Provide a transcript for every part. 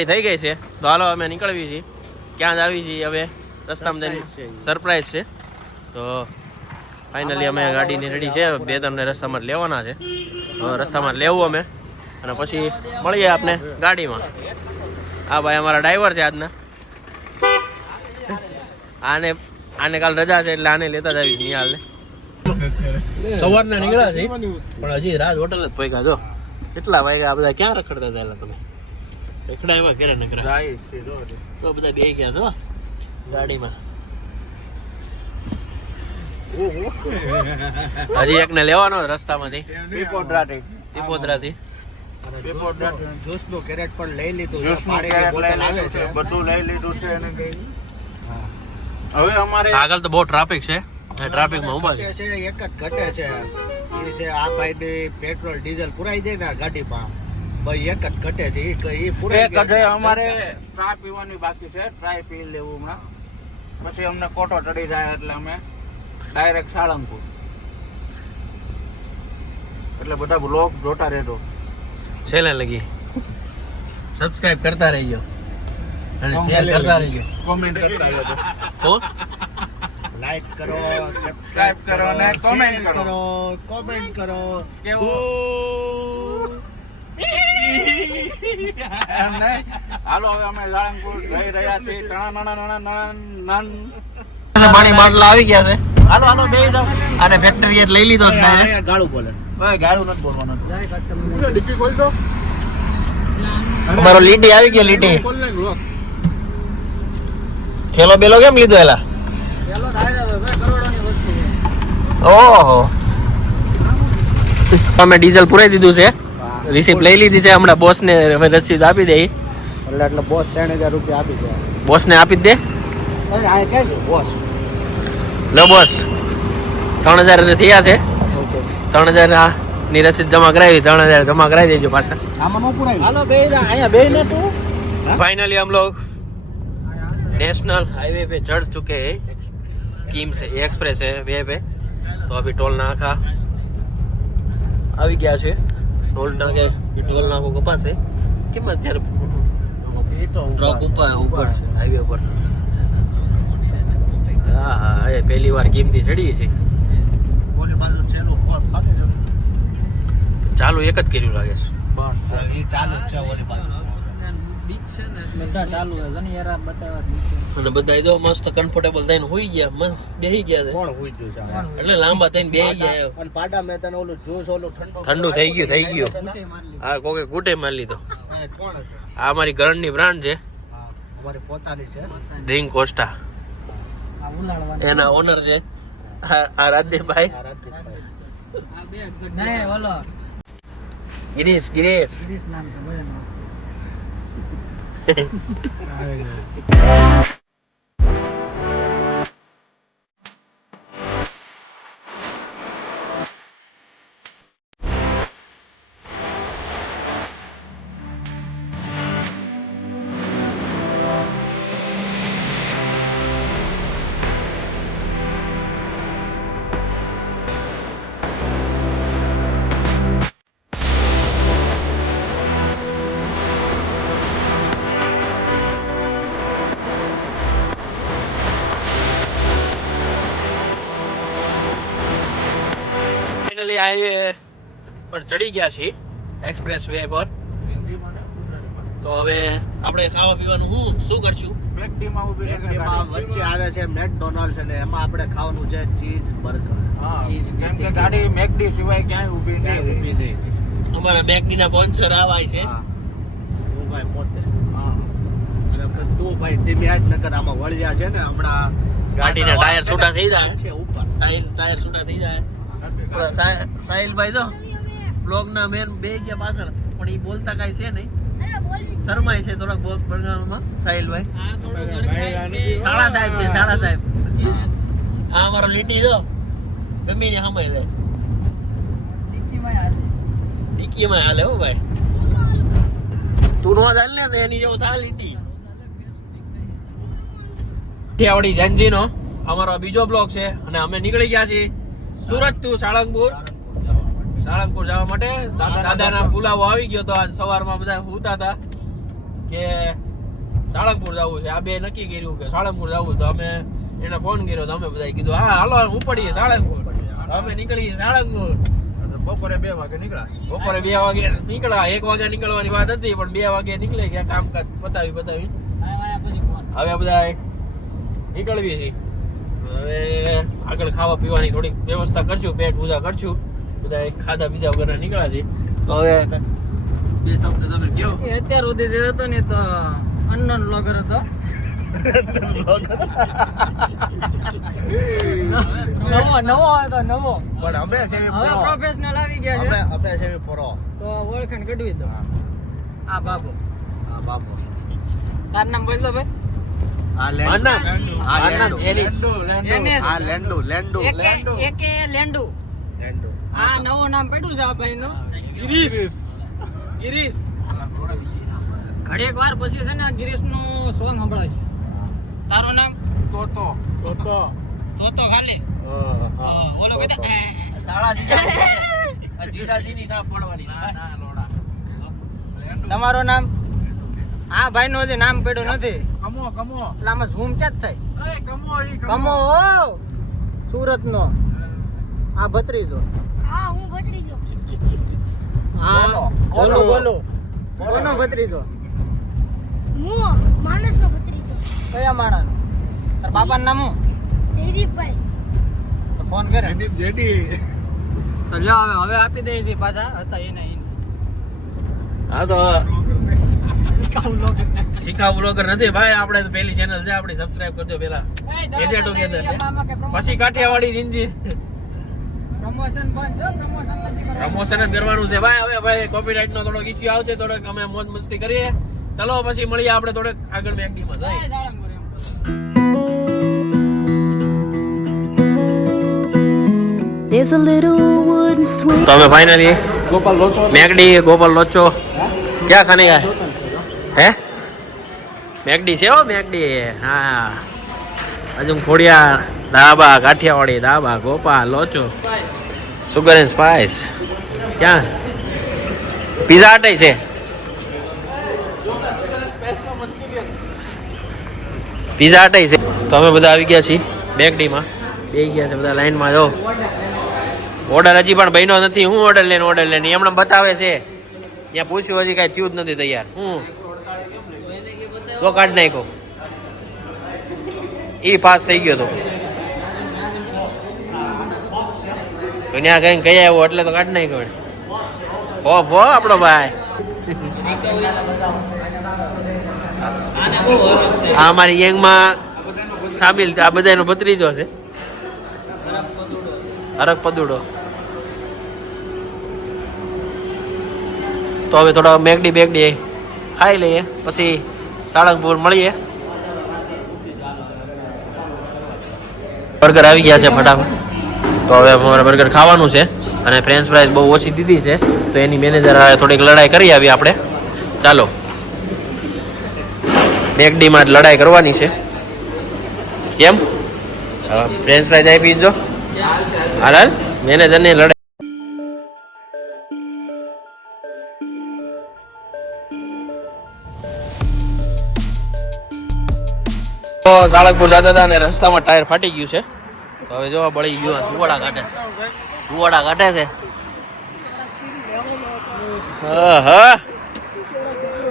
Ready થઈ ગઈ છે. તો હાલો અમે નીકળવી છીએ. ક્યાં જ આવી છીએ હવે રસ્તામાં સરપ્રાઈઝ છે. તો ફાઇનલી અમે ગાડીની રેડી છે. 2-3 રસ્તામાં લેવાના છે. રસ્તામાં લેવું અમે અને પછી મળીએ આપને ગાડીમાં. હા ભાઈ અમારા ડ્રાઈવર છે આજના. આને કાલ રજા છે એટલે આને લેતા જ આવીશ નિહાલ ને. સવારના નીકળ્યા છે પણ હજી રાજ હોટલ જ પૈકા. જો કેટલા વાગ્યા બધા ક્યાં રખડતા હતા તમે? રખડા એવા ઘરે નકરા તો બધા બે ગયા છો ગાડીમાં. હજી એકને લેવાનો રસ્તામાંથી ટીપોદરાથી જ્યુસ નું કેરેટ પણ લઈ લીધું, બધું લઈ લીધું છે. હવે અમારે આગળ તો બહુ ટ્રાફિક છે. ટ્રાફિકમાં ઉભા છે. એક જ ઘટે છે એ છે આ ભાઈ ની પેટ્રોલ ડીઝલ પુરાઈ જાય ને ગાડીમાં, ભાઈ એક જ ઘટે છે. એ પુરાઈ અમારે ટ્રાય પીવાની બાકી છે. ટ્રાય પી લેવું હમણાં, પછી અમને કોટો ચડી જાય એટલે અમે ડાયરેક્ટ સાળંગપુર. એટલે બધા બ્લોગ જોતા રહેજો. છેલ્લે લગી સબસ્ક્રાઇબ કરતા રહીજો અને શેર કરતા રહીજો, કોમેન્ટ કરતા રહેજો. તો લાઈક કરો, સબસ્ક્રાઇબ કરો અને કોમેન્ટ કરો. કોમેન્ટ કરો કેવું એમ નહીં. હાલો હવે અમે સાળંગપુર જઈ રહ્યા છીએ. પાણી બાટલા આવી ગયા છે. હાલો હાલો બે જાવ. અને ફેક્ટરી લઈ લીધો છે. ગાળું બોલે, ગાળું નથી બોલવાનું. ડિક્કી ખોલ દો. અમારો લીટી આવી ગયો. લીટી થેલો બેલો કેમ લીધો એલા? ઓહો અમે ડીઝલ પુરાઈ દીધું છે. રિસીપ્ટ લઈ લીધી છે. હમણાં બોસ ને હવે રસીદ આપી દે. એટલે બોસ 3000 રૂપિયા આપી દે. બોસ ને આપી જ દે. બોસ લો બોસ 3000 થયા છે. 3000 ની રસીદ જમા કરાવી. 3000 જમા કરાવી દેજો પાછા. આમાં નો પુરાય. હાલો બે અહીંયા બે ને તું. फाइनली हम लोग नेशनल हाईवे पे चढ़ चुके हैं. कीम से एक्सप्रेस है वे पे. तो अभी टोल नाका આવી ગયા છે. ટોલ નાકે ટોલ નાકો કપાસ છે કેમ અત્યારે ટ્રક ઉપર છે હાઈવે પર. હા હા એ પહેલી વાર કિંમતી ચડી છે. ઓલી બાજુ ચેલો કોલ ખાતે જ ચાલુ એક જ કર્યું લાગે છે. એ ચાલુ છે ઓલી બાજુ. બધા ચાલુ છે જને યાર બતાવ્યા. અને બધા જો મસ્ત કમ્ફર્ટેબલ થઈને હોઈ ગયા. મસ્ત બેહી ગયા છે. કોણ હોઈ ગયું છે એટલે લાંબા થઈને બેહી ગયા. અને પાડા મેં તને ઓલું જ્યુસ ઓલું ઠંડુ થઈ ગયું. હા કોકે કુટે મારી લીધો. કોણ છે આ અમારી ઘરની બ્રાન્ડ છે. હા અમારી પોતાની છે ડ્રિંક કોસ્ટા. એના ઓનર છે આ રાજદીપભાઈ. ગિરીશ નામ છે ભાઈ. હાઈવે પર ચડી ગયા છીએ એક્સપ્રેસ વે પર. તો હવે આપણે ખાવા પીવાનું શું કરશું? મેકડીમાં વચ્ચે આવે છે મેકડોનાલ્ડ્સ અને એમાં આપણે ખાવાનું છે ચીઝ બર્ગર. ચીઝ કેમ કે ગાડી મેકડી સિવાય ક્યાંય ઊભી નહીં. અમારા મેકડી ના સ્પોન્સર આવાય છે. હું ભાઈ પોતે. અને તું ભાઈ ધીમે આજ નકર આમાં વળ્યા છે ને હમણાં ગાડીના ટાયર છૂટા થઈ જાય છે ઉપર. ટાયર છૂટા થઈ જાય. સાહિલભાઈ તો બ્લોગ ના મેન બે ગયા પાછળ પણ એ બોલતા કઈ છે નહીં. શરમાય છે થોડાક બ્લોગ બનાવવામાં સાહિલભાઈ. સાળા સાહેબ છે સાળા સાહેબ. આ અમારો લીટી જો ગમે ને સામે જાય. ડિક્કીમાં હાલે હો ભાઈ. તું નો ચાલ ને એની જેવું થા લીટી. આવડી જંજી નો અમારો બીજો બ્લોગ છે અને અમે નીકળી ગયા છીએ સુરત ટુ સાળંગપુર જવા માટે. દાદાના પુલાવો આવી ગયો તો આજ સવારમાં બધા સુતા હતા કે સાળંગપુર જવું છે. આ બે નક્કી કર્યું કે સાળંગપુર જવું, તો અમે એને ફોન કર્યો તો અમે બધા કીધું હા હાલો ઉપડીએ સાળંગપુર. અમે નીકળીએ સાળંગપુર. બપોરે 2 વાગે નીકળ્યા. બપોરે 2 વાગે નીકળ્યા. 1 વાગે નીકળવાની વાત હતી પણ 2 વાગે નીકળી ગયા કામકાજ પતાવી. હવે બધા નીકળવી છે. હવે આગળ ખાવા પીવાની થોડીક વ્યવસ્થા કરશું, પેટ પૂજા કરશું. બધા ખાધા પીધા વગર નીકળ્યા છે. તો હવે 2 શબ્દ તમે કહો. અત્યાર સુધી જે હતો ને તો અનનોન બ્લોગર હતો. નવો હતો નવો. પણ અમે છે હવે પ્રોફેશનલ આવી ગયા છે. અમે છે પ્રો. તો ઓળખાણ કઢવી દો. આ બાબુ. આ બાપુ. તાર નામ બોલ દો ભાઈ. આ લેન્ડુ. આ લેન્ડુ. જેનેસ. આ લેન્ડુ. એકે લેન્ડુ. આ નવો નામ પડ્યું છે આ ભાઈનું. ગિરીશ. ઘડીક વાર પછી છે ને આ ગિરીશનું સોંગ સંભળાય છે. તારું નામ? તોતો ખાલી. ઓલો કહેતા શાળા જીજાજીની સાપ પડવાની. ના લોડા. તમારું નામ? આ ભાઈનું હજી નામ પડ્યું નથી. કમો. એટલે આમાં ઝૂમ ક્યાં જ થાય? કમો સુરતનો. આ ભત્રીજો. હા હું ભત્રીજો. હા બોલો કોનો ભત્રીજો? હું માનસનો ભત્રીજો. કયા માણાનો? તાર બાપાનું નામ શું? જયદીપભાઈ. તો ફોન કરે. જેડી. તો લ્યો હવે આપી દઈએ છીએ પાછા હતા એને. હા તો શીખાવ બ્લોગર નથી ભાઈ, આપણે તો પહેલી ચેનલ છે આપણી, સબસ્ક્રાઇબ કરજો પેલા. એજે ટુગેધર પછી કાઠિયાવાડી જિંદગી પ્રમોશન બંધ. પ્રમોશન નથી કરવાનું. પ્રમોશન જ કરવાનું છે ભાઈ. હવે ભાઈ કોપીરાઇટ નો થોડોક ઇશ્યુ આવશે, થોડોક અમે મોજ મસ્તી કરીએ. ચલો પછી મળીએ આપણે થોડોક આગળ મેકડીમાં જઈએ. There's a little wooden swing. तो हमें फाइनली मैकडी गोपाल लोचो क्या खाने का है? मैकडी से हो मैकडी. हाँ अजून Khodiya dhaba Kathiawadi dhaba Gopal Locho sugar and spice. क्या पिज्जा हट है पिज्जा हट है. तो हमें બધા આવી ગયા છીએ મેકડીમાં, બેસી ગયા છે બધા લાઈનમાં. જો ઓર્ડર હજી પણ બન્યો નથી. હું ઓર્ડર લઈને એમણે બતાવે છે. ત્યાં પૂછ્યું હજી કાંઈ થયું જ નથી તૈયાર. હું તો કાઢ નાખ્યો. એ પાસ થઈ ગયો તો ત્યાં કઈ કહી આવ્યો એટલે તો કાઢ નાખ્યો. હો આપણો ભાઈ. આ અમારી ગેંગમાં સામેલ આ બધાનો ભત્રીજો છે. હરક પદુડો. તો હવે થોડા મેકડી ખાઈ લઈએ પછી સાળંગપુર મળીએ. બર્ગર આવી ગયા છે ફટાફટ. તો હવે અમારે બર્ગર ખાવાનું છે અને ફ્રેન્ચ ફ્રાઈઝ બહુ ઓછી દીધી છે, તો એની મેનેજર થોડીક લડાઈ કરી આવી આપણે. ચાલો મેકડીમાં જ લડાઈ કરવાની છે. કેમ ફ્રેન્ચ ફ્રાઈઝ આપી દીધો? હાલ મેનેજરની લડાઈ. તો સાળંગપુર જતા હતા અને રસ્તામાં ટાયર ફાટી ગયું છે. તો હવે જોવા બળી ગયું. ધુવાડા કાઢે છે.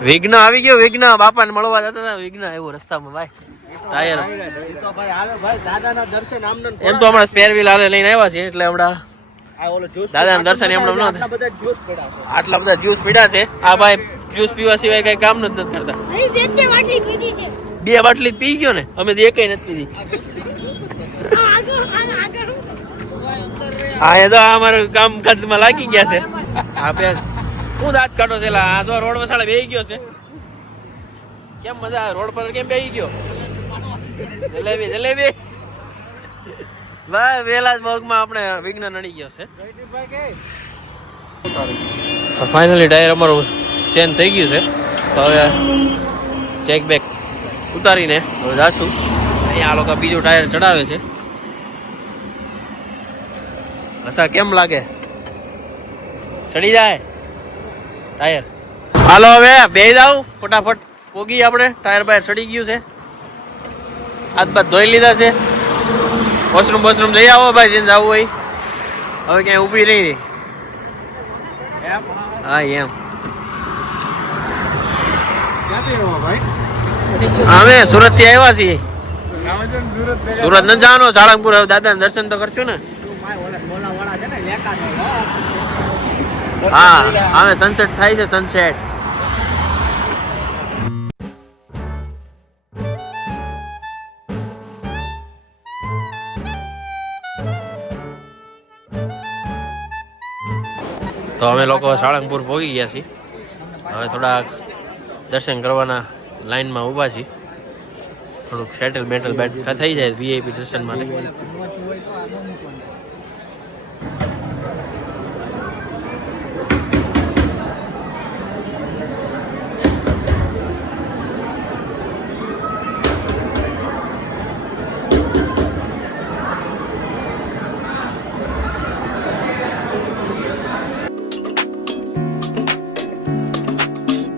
વિઘ્ન આવી ગયો. વિઘ્ન બાપાને મળવા જતા હતા, વિઘ્ન આવ્યો રસ્તામાં ભાઈ. ટાયર તો ભાઈ આવે ભાઈ દાદાના દર્શન આમને એમ તો હમણાં સ્પેર વ્હીલ હાલે લઈને આવ્યા છે એટલે હમણાં આ ઓલો જ્યુસ દાદાના દર્શન એમણે ન આટલા બધા જ્યુસ પડ્યા છે. આટલા બધા જ્યુસ પીડા છે. આ ભાઈ જ્યુસ પીવા સિવાય કઈ કામ નથી કરતા. ભાઈ બે તે વાટલી પીધી છે. 2 બાટલી જ પી ગયો ને, અમે તો એકય નથી પીધી. આગળ હા એ તો અમારે કામકાજમાં લાગી ગયા છે. આપણે શું દાંત કાઢો છે? આ તો રોડ વસાડે બેહી ગયો છે. કેમ મજા આવે રોડ પર? કેમ બેહી ગયો? જલેબી ભાઈ વેલા જ મગમાં આપણે વિઘ્ન નડી ગયો છે. ફાઇનલી ટાયર અમારું ચેન્જ થઈ ગયું છે. તો હવે ચેક બેક ઉતારીને હવે જાશું. અહીંયા આ લોકો બીજું ટાયર ચડાવે છે. અસા કેમ લાગે? ચડી જાય ટાયર. હાલો હવે બે જાવ ફટાફટ પોગી આપણે ટાયર બાયર ચડી ગયું છે હાથ બાદ ધોઈ લીધા છે વોશરૂમ જઈ આવો ભાઈ જેને જવું હોય હવે ક્યાંય ઊભી રહી હા એમ અમે સુરત થી આવ્યા છીએ સુરત ન જવાનું સાળંગપુર હવે દાદા દર્શન તો કરશું ને હા હવે સનસેટ થાય છે સનસેટ તો અમે લોકો સાળંગપુર પહોંચી ગયા છીએ હવે થોડાક દર્શન કરવાના લાઈનમાં ઊભા છીએ થોડુંક સેટલ બેટલ બેટ થઈ જાય વીઆઈપી દર્શન માટે